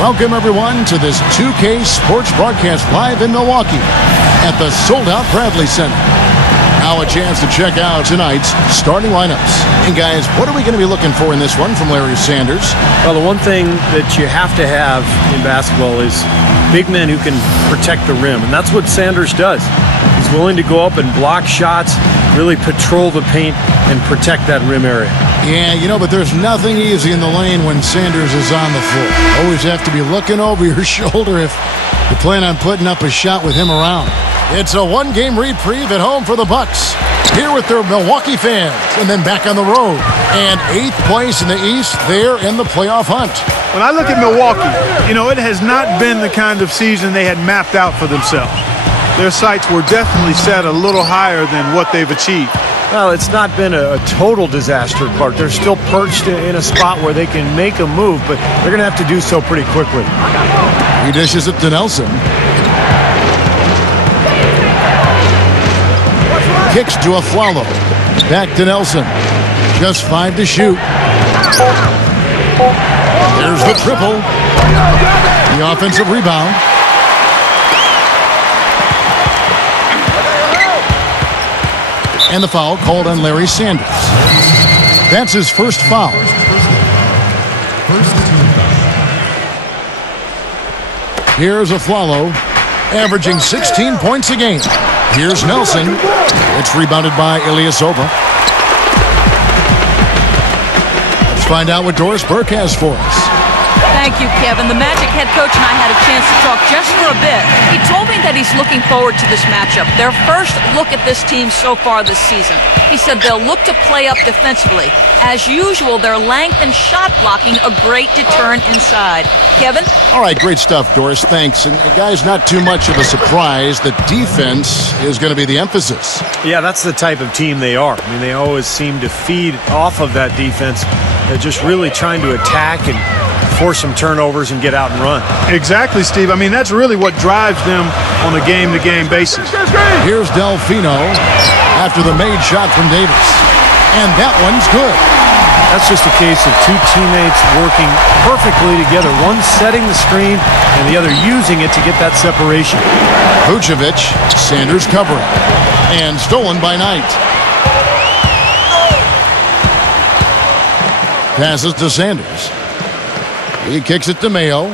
Welcome, everyone, to this 2K Sports broadcast live in Milwaukee at the sold-out Bradley Center. Now a chance to check out tonight's starting lineups. And, guys, what are we going to be looking for in this one from Larry Sanders? Well, the one thing that you have to have in basketball is big men who can protect the rim, and that's what Sanders does. He's willing to go up and block shots, really patrol the paint, and protect that rim area. Yeah, but there's nothing easy in the lane when Sanders is on the floor. Always have to be looking over your shoulder if you plan on putting up a shot with him around. It's a one-game reprieve at home for the Bucks. Here with their Milwaukee fans, and then back on the road. And 8th place in the East, they're in the playoff hunt. When I look at Milwaukee, it has not been the kind of season they had mapped out for themselves. Their sights were definitely set a little higher than what they've achieved. Well, it's not been a total disaster, Clark. They're still perched in a spot where they can make a move, but they're going to have to do so pretty quickly. He dishes it to Nelson. Kicks to Aflalo. Back to Nelson. Just 5 to shoot. There's the triple. The offensive rebound. And the foul called on Larry Sanders. That's his first foul. Here's Aflalo, averaging 16 points a game. Here's Nelson. It's rebounded by Ilyasova. Let's find out what Doris Burke has for us. Thank you, Kevin. The Magic head coach and I had a chance to talk just for a bit. He told me that he's looking forward to this matchup. Their first look at this team so far this season. He said they'll look to play up defensively. As usual, their length and shot blocking a great deterrent inside. Kevin? All right, great stuff, Doris. Thanks. And guys, not too much of a surprise that defense is going to be the emphasis. Yeah, that's the type of team they are. I mean, they always seem to feed off of that defense. They're just really trying to attack and force some turnovers and get out and run. Exactly, Steve. I mean, that's really what drives them on a game-to-game basis. Here's Delfino after the made shot from Davis. And that one's good. That's just a case of two teammates working perfectly together. One setting the screen and the other using it to get that separation. Vucevic, Sanders covering. And stolen by Knight. Passes to Sanders. He kicks it to Mayo.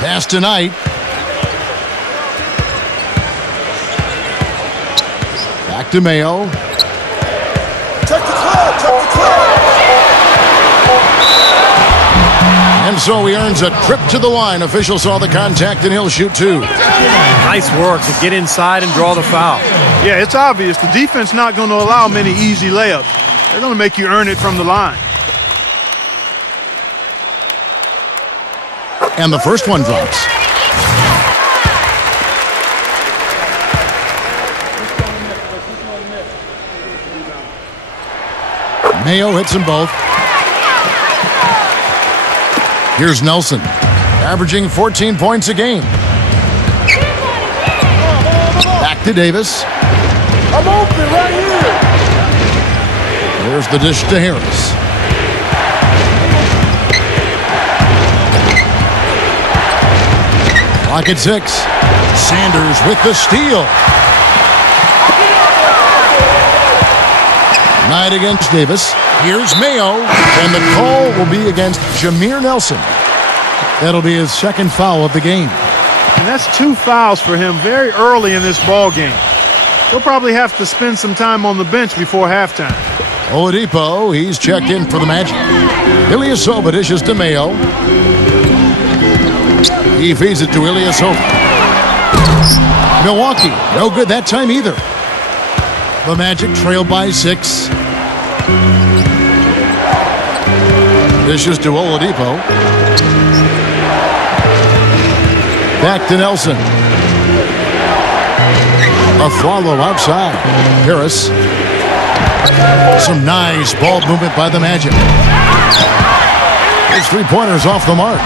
Pass to Knight. Back to Mayo. Check the club. And so he earns a trip to the line. Official saw the contact and he'll shoot 2. Nice work to get inside and draw the foul. Yeah, it's obvious. The defense not going to allow many easy layups. They're going to make you earn it from the line. And the first one drops. Mayo hits them both. Here's Nelson, averaging 14 points a game. Back to Davis. I'm open right here. There's the dish to Harris. Clock at 6. Sanders with the steal. Knight against Davis. Here's Mayo. And the call will be against Jameer Nelson. That'll be his second foul of the game. And that's 2 fouls for him very early in this ball game. He'll probably have to spend some time on the bench before halftime. Oladipo, he's checked in for the Magic. Ilyasova dishes to Mayo. He feeds it to Ilyasova. Milwaukee, no good that time either. The Magic trail by 6. Dishes to Oladipo. Back to Nelson. Aflalo outside. Harris. Some nice ball movement by the Magic. His 3-pointers off the mark.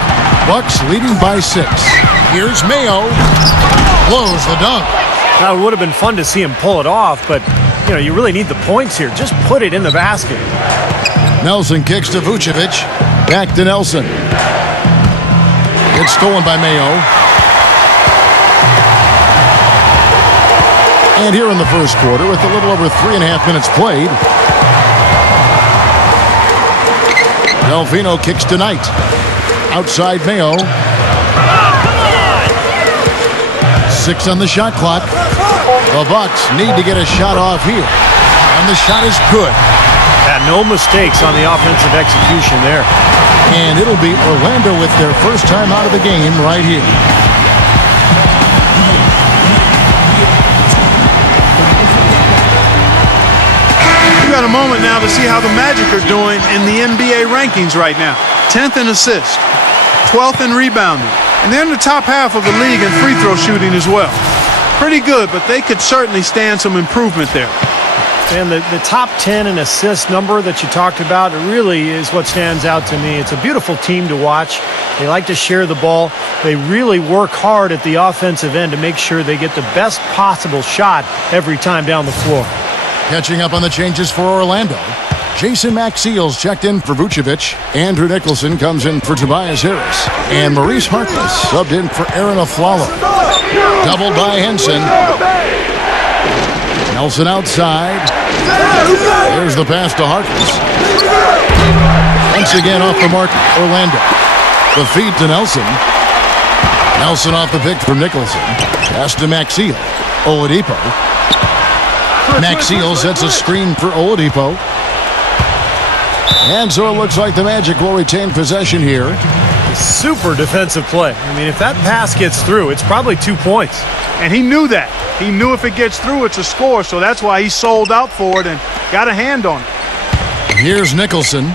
Bucks leading by 6. Here's Mayo. Blows the dunk. Now, it would have been fun to see him pull it off, but, you really need the points here. Just put it in the basket. Nelson kicks to Vucevic. Back to Nelson. It's stolen by Mayo. And here in the first quarter, with a little over 3.5 minutes played, Delfino kicks tonight. Outside Mayo. 6 on the shot clock. The Bucks need to get a shot off here. And the shot is good. No mistakes on the offensive execution there. And it'll be Orlando with their first time out of the game right here. We got a moment now to see how the Magic are doing in the NBA rankings right now. 10th in assists, 12th in rebounding, and they're in the top half of the league in free throw shooting as well. Pretty good, but they could certainly stand some improvement there. And the top 10 in assist number that you talked about really is what stands out to me. It's a beautiful team to watch. They like to share the ball. They really work hard at the offensive end to make sure they get the best possible shot every time down the floor. Catching up on the changes for Orlando. Jason Maxiel's checked in for Vucevic. Andrew Nicholson comes in for Tobias Harris. And Maurice Harkless subbed in for Aaron Aflalo. Doubled by Henson. Nelson outside. There's the pass to Harkless. Once again off the mark, Orlando. The feed to Nelson. Nelson off the pick from Nicholson. Pass to Maxiel. Oladipo. Maxiel sets a screen for Oladipo. And so it looks like the Magic will retain possession here. Super defensive play. I mean, if that pass gets through, it's probably 2 points. And he knew that. He knew if it gets through, it's a score, so that's why he sold out for it and got a hand on it. Here's Nicholson.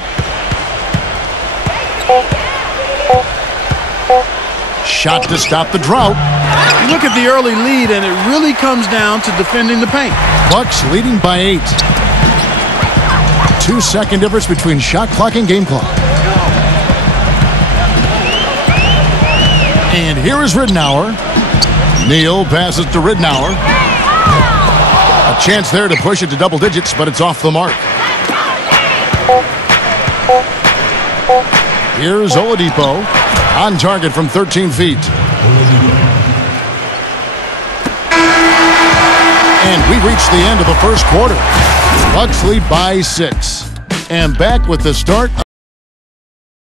Shot to stop the drought. You look at the early lead, and it really comes down to defending the paint. Bucks leading by 8. 2-second difference between shot clock and game clock. And here is Ridnour. Neal passes to Ridnour. A chance there to push it to double digits, but it's off the mark. Here's Oladipo. On target from 13 feet. And we reach the end of the first quarter. Bucks lead by 6. And back with the start